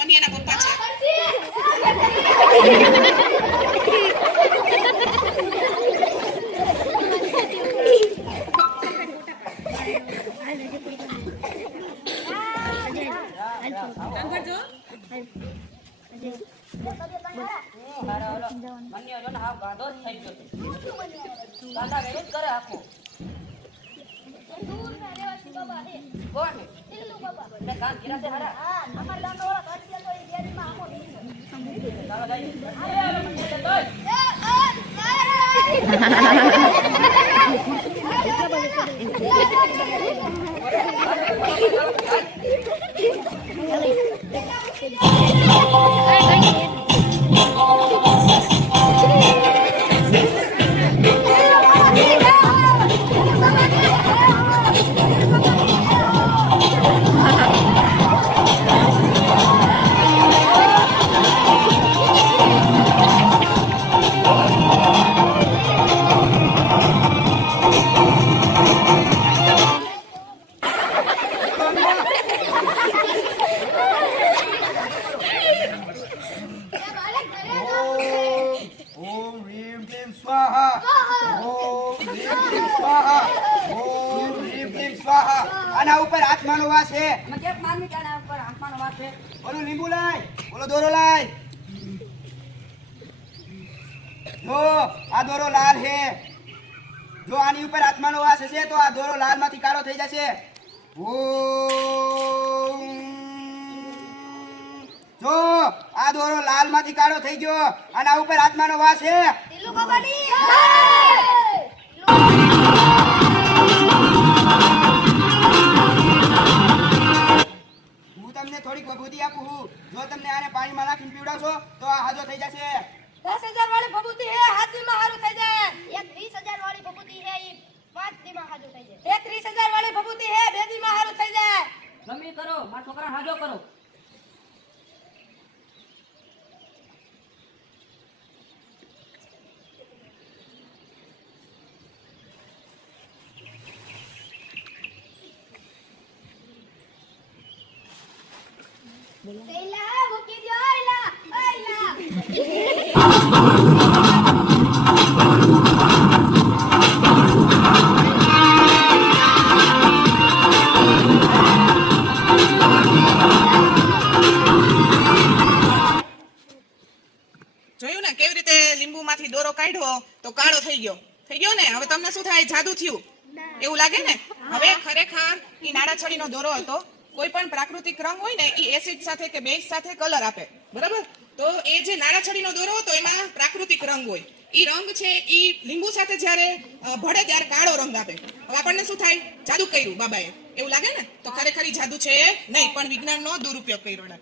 અમનિયાના પપ્પા છે. આના ઉપર આત્માનો વાસ છે. મતલબ માનવી કે આના ઉપર આત્માનો વાસ છે. ઓલું લીંબુ લાય, ઓલો દોરો લાય. જો આ દોરો લાલ છે. જો આની ઉપર આત્માનો વાસ હશે તો આ દોરો લાલ માંથી કાળો થઈ જશે. ઓમ. જો આ દોરો લાલ માંથી કાળો થઈ ગયો. આના ઉપર આત્માનો વાસ છે. ટીલુ બાબાની તમને થોડીક વિભૂતિ આપું છું. જો તમને આને પાણીમાં નાખીને પીવડાવશો તો આ હાજો થઈ જશે. 10,000 વાળી ભભૂતિ હે, 7 દીમાં હારું થઈ જાય. એક 30,000 વાળી ભભૂતિ હે, ઈ 5 દીમાં હારું થઈ જાય. એક 30,000 વાળી ભભૂતિ હે, 2 દીમાં હારું થઈ જાય. ગમે કરો, મારા છોકરા હાજો કરો. એલા મૂકી દો એલા એલા જોયું ને કેવી રીતે લીંબુમાંથી દોરો કાઢ્યો તો કાળો થઈ ગયો ને. હવે તમને શું થાય? જાદુ થયું એવું લાગે ને? હવે ખરેખર ઈ નાળાછડીનો દોરો હતો. કોઈ પણ પ્રાકૃતિક રંગ હોય ને એ એસિડ સાથે કે બેઝ સાથે કલર આપે, બરાબર? તો એ જે નાળાછડીનો દોરો હતો એમાં પ્રાકૃતિક રંગ હોય. ઈ રંગ છે ઈ લીંબુ સાથે જ્યારે ભળે ત્યારે કાળો રંગ આપે. હવે આપણને શું થાય? જાદુ કર્યું બાબાએ એવું લાગે ને? તો ખરેખર ઈ જાદુ છે નહીં, પણ વિજ્ઞાનનો દુરુપયોગ કર્યો.